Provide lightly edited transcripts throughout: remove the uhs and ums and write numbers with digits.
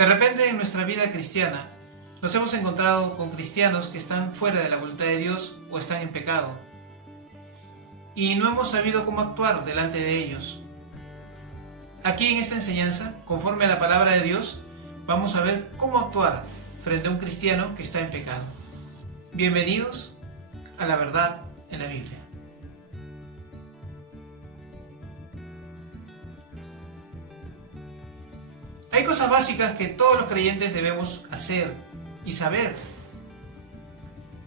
De repente en nuestra vida cristiana nos hemos encontrado con cristianos que están fuera de la voluntad de Dios o están en pecado y no hemos sabido cómo actuar delante de ellos. Aquí en esta enseñanza, conforme a la palabra de Dios, vamos a ver cómo actuar frente a un cristiano que está en pecado. Bienvenidos a la verdad en la Biblia. Hay cosas básicas que todos los creyentes debemos hacer y saber,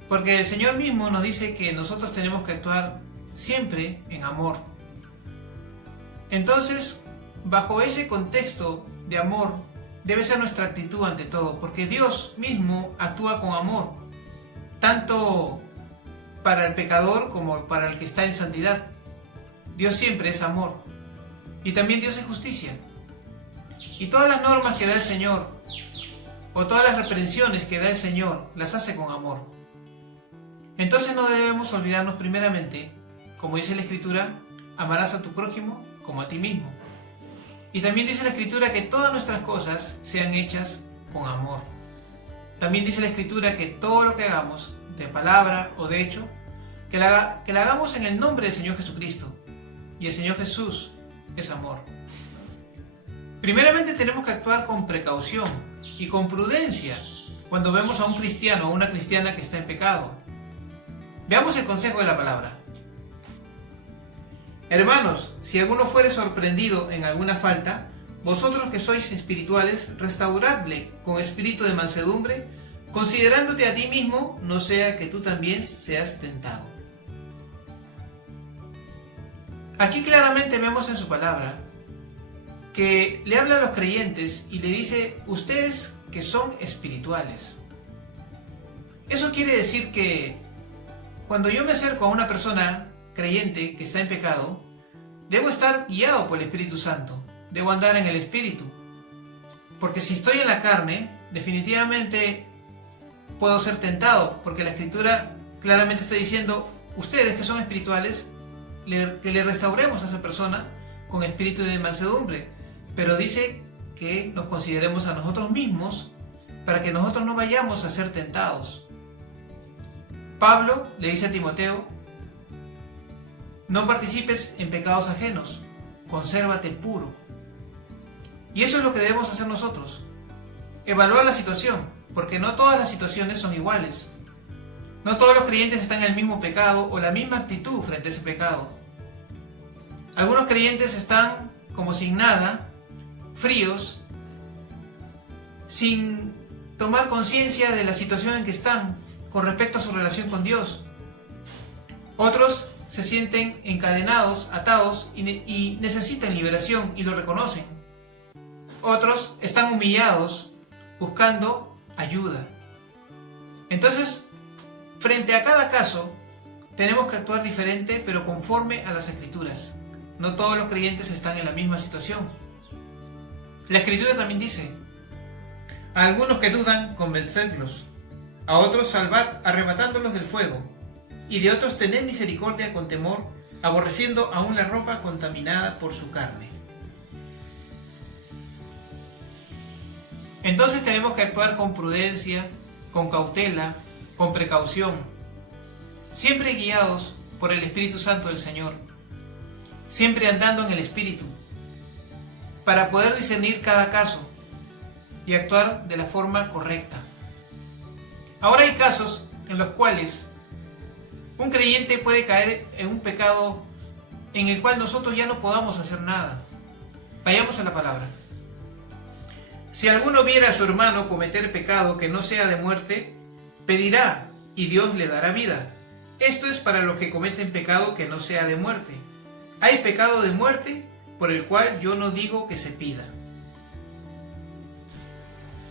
porque el Señor mismo nos dice que nosotros tenemos que actuar siempre en amor. Entonces, bajo ese contexto de amor, debe ser nuestra actitud ante todo, porque Dios mismo actúa con amor, tanto para el pecador como para el que está en santidad. Dios siempre es amor, y también Dios es justicia. Y todas las normas que da el Señor, o todas las reprensiones que da el Señor, las hace con amor. Entonces no debemos olvidarnos primeramente, como dice la Escritura, amarás a tu prójimo como a ti mismo. Y también dice la Escritura que todas nuestras cosas sean hechas con amor. También dice la Escritura que todo lo que hagamos, de palabra o de hecho, que la hagamos en el nombre del Señor Jesucristo. Y el Señor Jesús es amor. Primeramente tenemos que actuar con precaución y con prudencia cuando vemos a un cristiano o una cristiana que está en pecado. Veamos el consejo de la palabra. Hermanos, si alguno fuere sorprendido en alguna falta, vosotros que sois espirituales, restauradle con espíritu de mansedumbre, considerándote a ti mismo, no sea que tú también seas tentado. Aquí claramente vemos en su palabra que le habla a los creyentes y le dice, ustedes que son espirituales. Eso quiere decir que cuando yo me acerco a una persona creyente que está en pecado, debo estar guiado por el Espíritu Santo, debo andar en el Espíritu. Porque si estoy en la carne, definitivamente puedo ser tentado, porque la Escritura claramente está diciendo, ustedes que son espirituales, que le restauremos a esa persona con espíritu de mansedumbre. Pero dice que nos consideremos a nosotros mismos para que nosotros no vayamos a ser tentados. Pablo le dice a Timoteo, no participes en pecados ajenos, consérvate puro. Y eso es lo que debemos hacer nosotros, evaluar la situación, porque no todas las situaciones son iguales. No todos los creyentes están en el mismo pecado o la misma actitud frente a ese pecado. Algunos creyentes están como sin nada, fríos, sin tomar conciencia de la situación en que están con respecto a su relación con Dios. Otros se sienten encadenados, atados y necesitan liberación y lo reconocen. Otros están humillados buscando ayuda. Entonces, frente a cada caso, tenemos que actuar diferente, pero conforme a las Escrituras. No todos los creyentes están en la misma situación. La Escritura también dice, a algunos que dudan, convencedlos, a otros salvad, arrebatándolos del fuego, y de otros tened misericordia con temor, aborreciendo aún la ropa contaminada por su carne. Entonces tenemos que actuar con prudencia, con cautela, con precaución, siempre guiados por el Espíritu Santo del Señor, siempre andando en el Espíritu, para poder discernir cada caso y actuar de la forma correcta. Ahora hay casos en los cuales un creyente puede caer en un pecado en el cual nosotros ya no podamos hacer nada. Vayamos a la palabra. Si alguno viera a su hermano cometer pecado que no sea de muerte, pedirá y Dios le dará vida. Esto es para los que cometen pecado que no sea de muerte. Hay pecado de muerte por el cual yo no digo que se pida.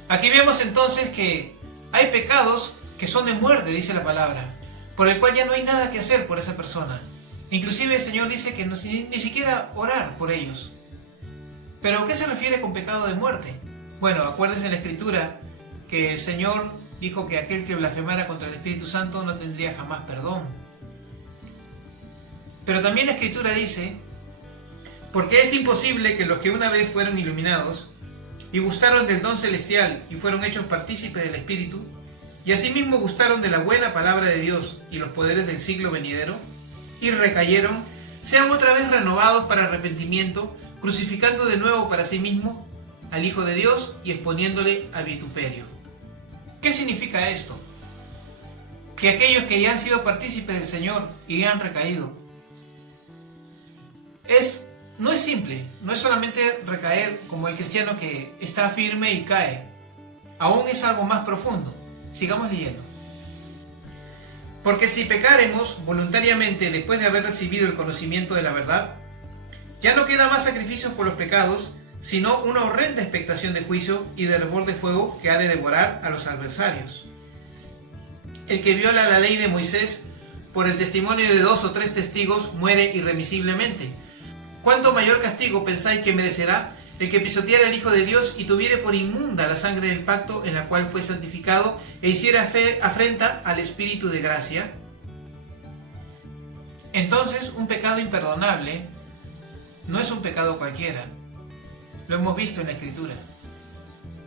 Aquí vemos entonces que hay pecados que son de muerte, dice la palabra, por el cual ya no hay nada que hacer por esa persona. Inclusive el Señor dice que ni siquiera orar por ellos. ¿Pero a qué se refiere con pecado de muerte? Bueno, acuérdense en la Escritura que el Señor dijo que aquel que blasfemara contra el Espíritu Santo no tendría jamás perdón. Pero también la Escritura dice, porque es imposible que los que una vez fueron iluminados y gustaron del don celestial y fueron hechos partícipes del Espíritu, y asimismo gustaron de la buena palabra de Dios y los poderes del siglo venidero, y recayeron, sean otra vez renovados para arrepentimiento, crucificando de nuevo para sí mismo al Hijo de Dios y exponiéndole a vituperio. ¿Qué significa esto? Que aquellos que ya han sido partícipes del Señor y ya han recaído, no es simple, no es solamente recaer como el cristiano que está firme y cae, aún es algo más profundo. Sigamos leyendo. Porque si pecaremos voluntariamente después de haber recibido el conocimiento de la verdad, ya no queda más sacrificios por los pecados, sino una horrenda expectación de juicio y de hervor de fuego que ha de devorar a los adversarios. El que viola la ley de Moisés por el testimonio de 2 o 3 testigos muere irremisiblemente. ¿Cuánto mayor castigo pensáis que merecerá el que pisoteara al Hijo de Dios y tuviere por inmunda la sangre del pacto en la cual fue santificado e hiciera afrenta al Espíritu de gracia? Entonces, un pecado imperdonable no es un pecado cualquiera. Lo hemos visto en la Escritura.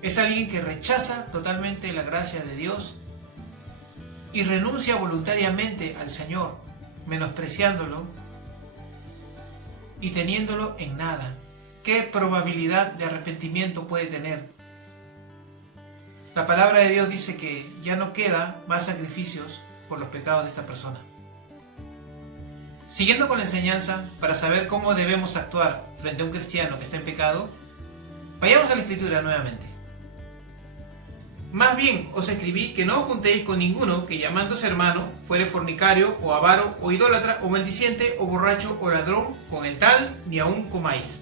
Es alguien que rechaza totalmente la gracia de Dios y renuncia voluntariamente al Señor, menospreciándolo y teniéndolo en nada. ¿Qué probabilidad de arrepentimiento puede tener? La palabra de Dios dice que ya no queda más sacrificios por los pecados de esta persona. Siguiendo con la enseñanza, para saber cómo debemos actuar frente a un cristiano que está en pecado, vayamos a la Escritura nuevamente. Más bien os escribí que no os juntéis con ninguno que llamándose hermano fuere fornicario o avaro o idólatra o maldiciente o borracho o ladrón, con el tal ni aun comáis.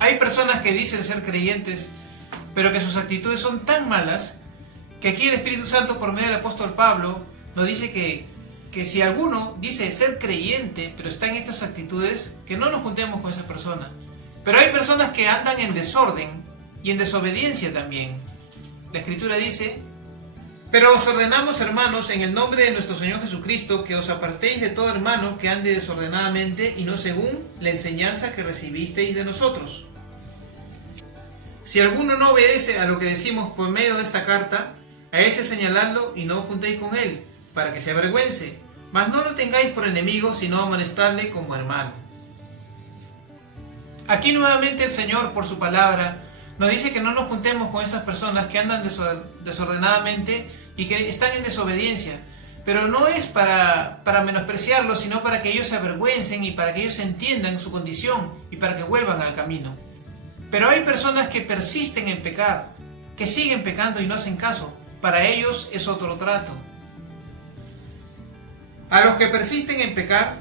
Hay personas que dicen ser creyentes, pero que sus actitudes son tan malas que aquí el Espíritu Santo, por medio del apóstol Pablo, nos dice que si alguno dice ser creyente, pero está en estas actitudes, que no nos juntemos con esa persona. Pero hay personas que andan en desorden y en desobediencia también. La Escritura dice: pero os ordenamos, hermanos, en el nombre de nuestro Señor Jesucristo, que os apartéis de todo hermano que ande desordenadamente y no según la enseñanza que recibisteis de nosotros. Si alguno no obedece a lo que decimos por medio de esta carta, a ese señaladlo y no os juntéis con él, para que se avergüence, mas no lo tengáis por enemigo, sino amonestadle como hermano. Aquí nuevamente el Señor, por su palabra, nos dice que no nos juntemos con esas personas que andan desordenadamente y que están en desobediencia. Pero no es para menospreciarlos, sino para que ellos se avergüencen y para que ellos entiendan su condición y para que vuelvan al camino. Pero hay personas que persisten en pecar, que siguen pecando y no hacen caso. Para ellos es otro trato. A los que persisten en pecar,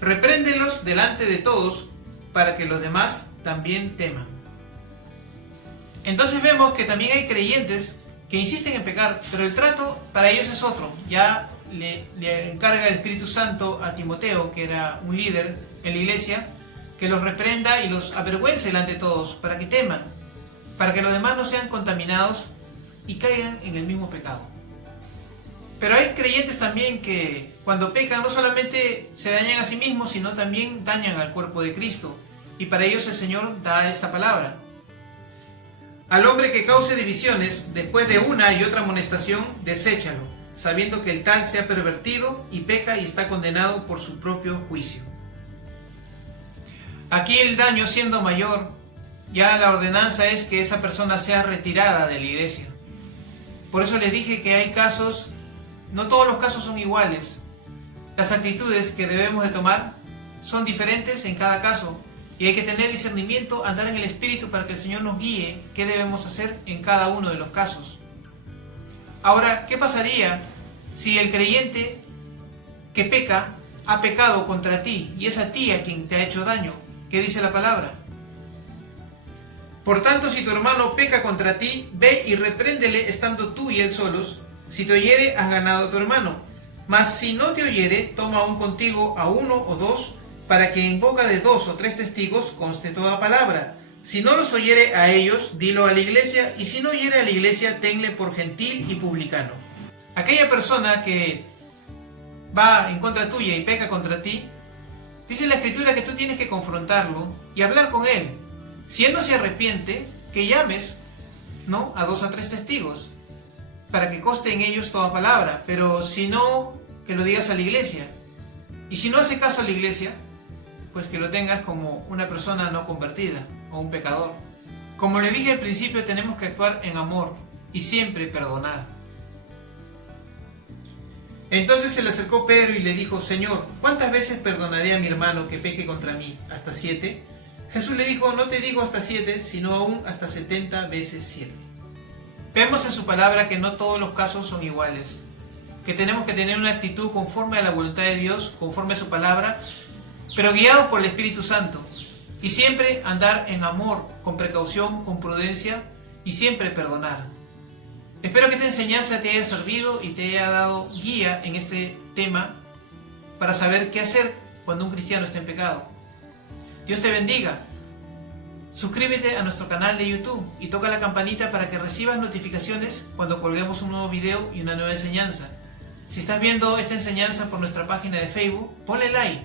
repréndelos delante de todos, para que los demás también teman. Entonces vemos que también hay creyentes que insisten en pecar, pero el trato para ellos es otro. Ya le encarga el Espíritu Santo a Timoteo, que era un líder en la iglesia, que los reprenda y los avergüence delante de todos, para que teman, para que los demás no sean contaminados y caigan en el mismo pecado. Pero hay creyentes también que cuando pecan no solamente se dañan a sí mismos, sino también dañan al cuerpo de Cristo. Y para ellos el Señor da esta palabra: al hombre que cause divisiones, después de una y otra amonestación, deséchalo, sabiendo que el tal se ha pervertido y peca y está condenado por su propio juicio. Aquí el daño siendo mayor, ya la ordenanza es que esa persona sea retirada de la iglesia. Por eso les dije que hay casos, no todos los casos son iguales. Las actitudes que debemos de tomar son diferentes en cada caso. Y hay que tener discernimiento, andar en el Espíritu para que el Señor nos guíe qué debemos hacer en cada uno de los casos. Ahora, ¿qué pasaría si el creyente que peca ha pecado contra ti y es a ti a quien te ha hecho daño? ¿Qué dice la palabra? Por tanto, si tu hermano peca contra ti, ve y repréndele estando tú y él solos. Si te oyere, has ganado a tu hermano. Mas si no te oyere, toma aún contigo a 1 o 2, para que en boca de 2 o 3 testigos conste toda palabra. Si no los oyere a ellos, dilo a la iglesia, y si no oyere a la iglesia, tenle por gentil y publicano. Aquella persona que va en contra tuya y peca contra ti, dice la Escritura que tú tienes que confrontarlo y hablar con él. Si él no se arrepiente, que llames, ¿no?, a 2 a 3 testigos, para que conste en ellos toda palabra, pero si no, que lo digas a la iglesia. Y si no hace caso a la iglesia, pues que lo tengas como una persona no convertida o un pecador. Como les dije al principio, tenemos que actuar en amor y siempre perdonar. Entonces se le acercó Pedro y le dijo: Señor, ¿cuántas veces perdonaré a mi hermano que peque contra mí? ¿Hasta 7? Jesús le dijo: no te digo hasta 7, sino aún hasta 70 veces 7. Vemos en su palabra que no todos los casos son iguales, que tenemos que tener una actitud conforme a la voluntad de Dios, conforme a su palabra, pero guiados por el Espíritu Santo, y siempre andar en amor, con precaución, con prudencia, y siempre perdonar. Espero que esta enseñanza te haya servido y te haya dado guía en este tema para saber qué hacer cuando un cristiano está en pecado. Dios te bendiga. Suscríbete a nuestro canal de YouTube y toca la campanita para que recibas notificaciones cuando colguemos un nuevo video y una nueva enseñanza. Si estás viendo esta enseñanza por nuestra página de Facebook, ponle like.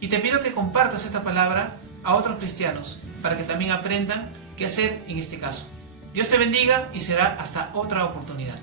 Y te pido que compartas esta palabra a otros cristianos para que también aprendan qué hacer en este caso. Dios te bendiga y será hasta otra oportunidad.